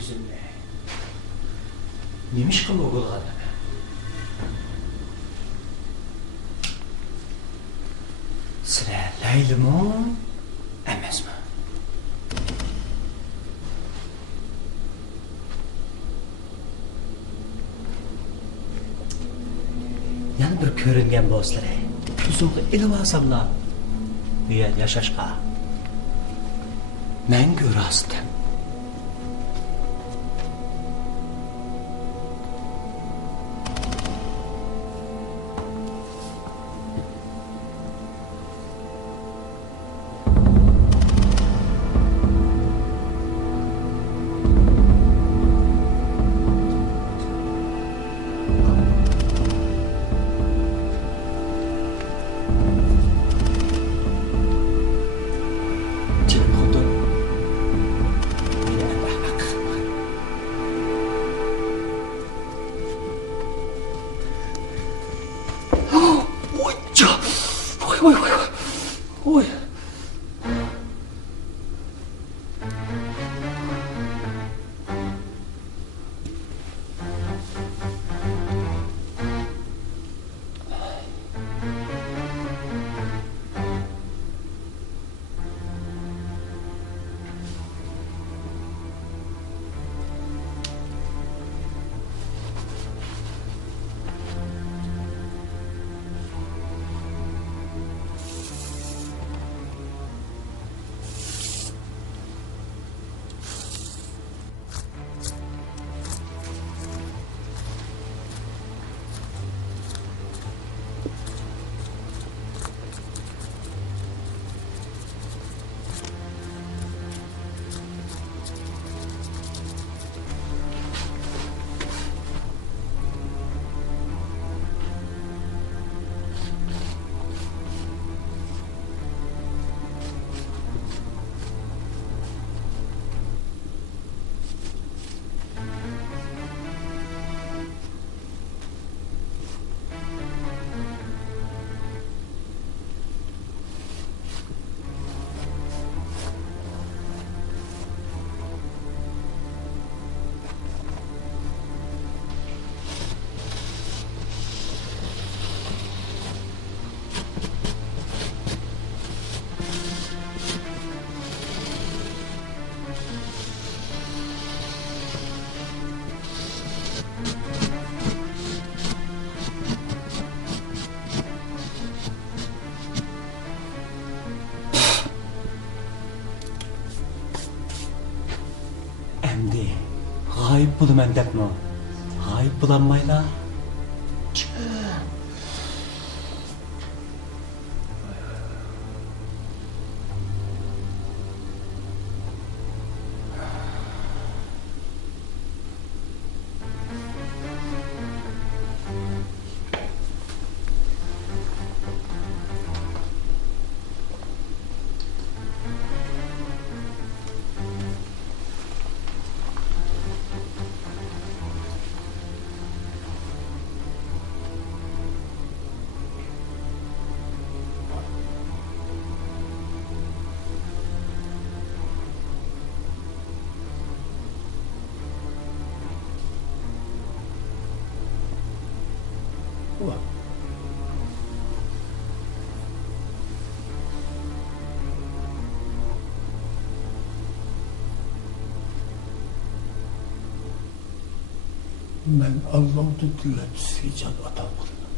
yüzünle. Nemişka o'g'ilg'adi? Sira Laylimi, emasmi? Yana bir ko'ringan bo'lsa, uzoqqa ilib olsamlar, bu yer yashashga mangu rostdan. Ой. G'oyib bo'laman debmi? G'oyib bo'lolmaylar. Ben Allah'ın tilab sizga ato qildim.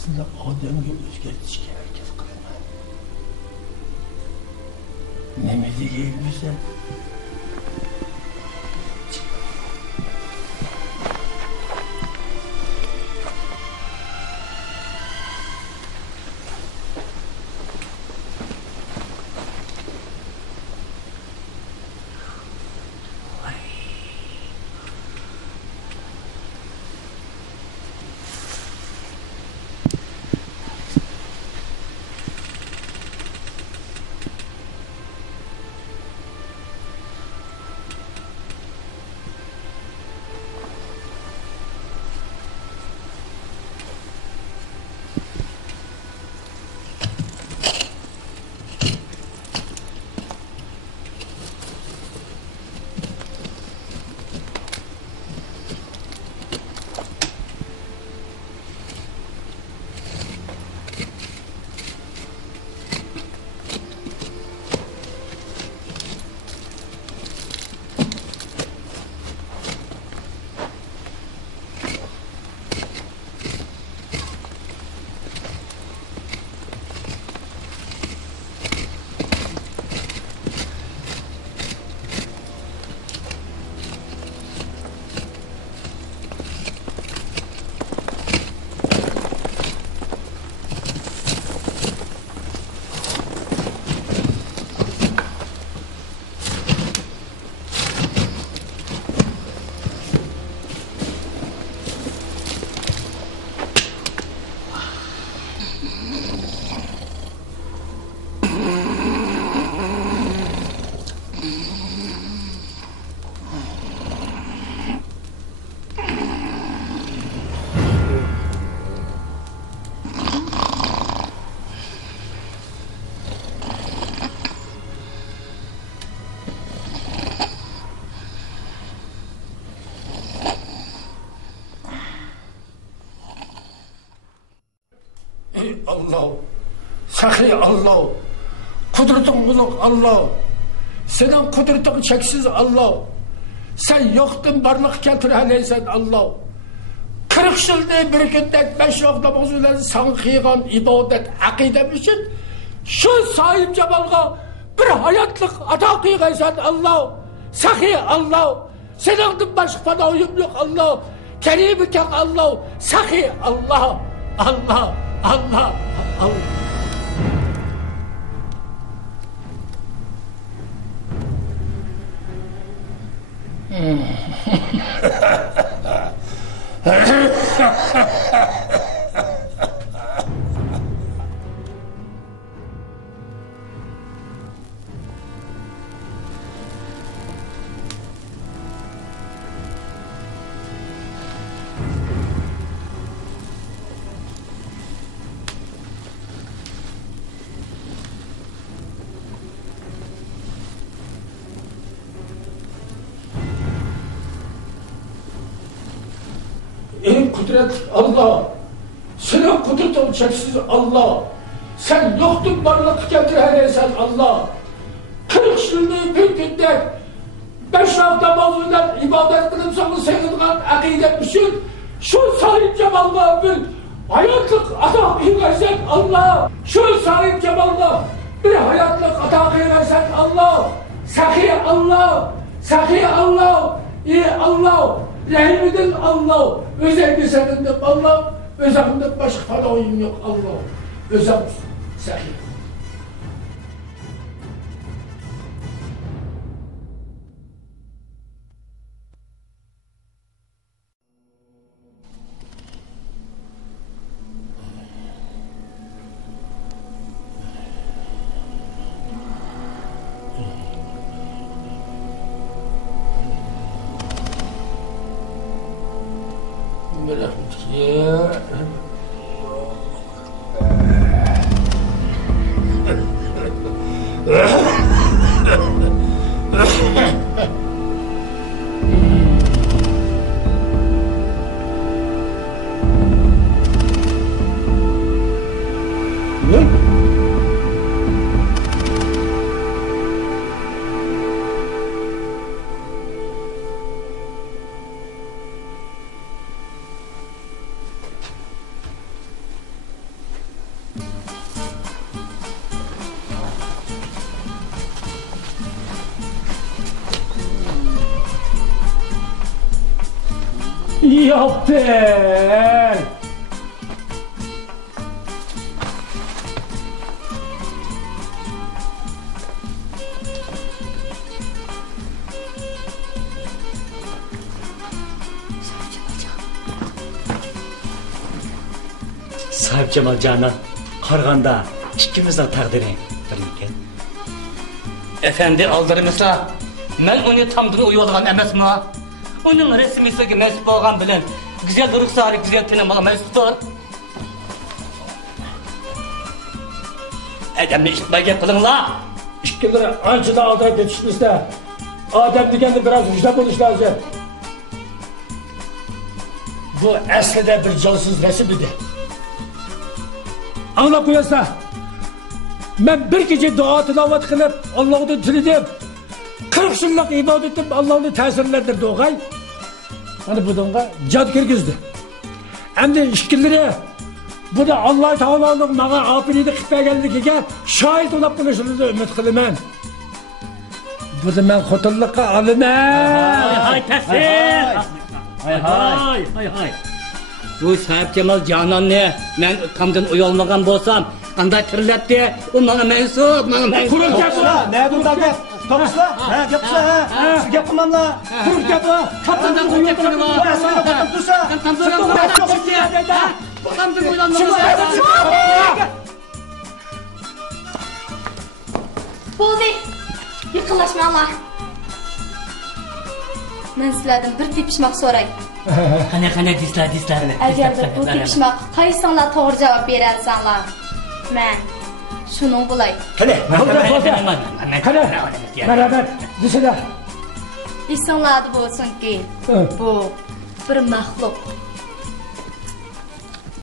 Sizlar odamga o'zgartishga harakat qilaman. Nima deyapsiz? Allah, sahi Allah, kudretin ulug' Allah, senin kudretin cheksiz Allah, sen yo'qdan barliq keltiraysan Allah. 40 yılda bir gündek 5 vakit namaz bilen sana kıygan ibadet akidem için şu sahip cemalga bir hayatlık ata kıygan Allah, sahi Allah, senin başka fadayım yok Allah, kerim iken Allah, sahi Allah, Allah, Allah, Allah. Ey kudret Allah, senin kudretin çeksiz Allah, sen yoktun varlık getireysen Allah, 40 yıllık bir günde 5 hafta namazıyla ibadet kılıp sana sayılgan akidet için şu sahip cemalına bir hayatlık ata kıyırsen Allah, şu sahip cemalına bir hayatlık ata kıyırsen Allah, sahi Allah, sahi Allah, ey Allah, Rahimidin Allah, özellikle seninle Allah, özellikle başka fadayım yok Allah, özel sahi. Yaptın! Sahip Cemal Canan, Karganda ikimizden takdirin bir eken. Efendi aldırmasa, ben onu tamdırı uyuyorlan emesmi. Onun resmisi mesut olgan bilen, güzel ruhsarı, güzel tenem bana mesut ol. Edemni işitmeye kılın la. İşkileri anca da adayıp yetişmişte, Adem dikeni biraz vicdan buluş lazım. Bu aslında bir cansız resim idi. Anla koyasla, ben bir gece dua tilavet kılıp Allah'ını diledim. 40 yıllık ibadetim Allah'ını tesirlendirdi o gay. Hani bu donga cad kirgizdi. Hem de işkilleri bu da Allah Teala'nın bana afiyeti kıtlagenliğine şahit olup buluşunuzu ümit kılımen. Bu da ben kutulluğa alımen. Hay tesir. Hay. Bu Sahip Cemal Canan ne? Ben tamdan uyalmagan bolsam, kanday tırlattı. O bana mensup, bana mensup. Kurun yapma. Ne bundan gel? Konuşla. Ha yapsa ha. Şu yapmam la. Kurun yapma. Kaptandan kurtulacak mı? Ben sana bakıp dursa. Sen tam böyle yapma. Tamdan uyalmagan. Bo'ldi. Yaqinlashmanglar. Men sizlardan bir tepishmoq so'ray. Qana dislar. Agarda bu tepishmoq qaysinglar to'g'ri javob berasanglar, men shuning bo'lay. Qani, beraber dışarı. Esinglarda bo'lsinki, bu bir maxluq.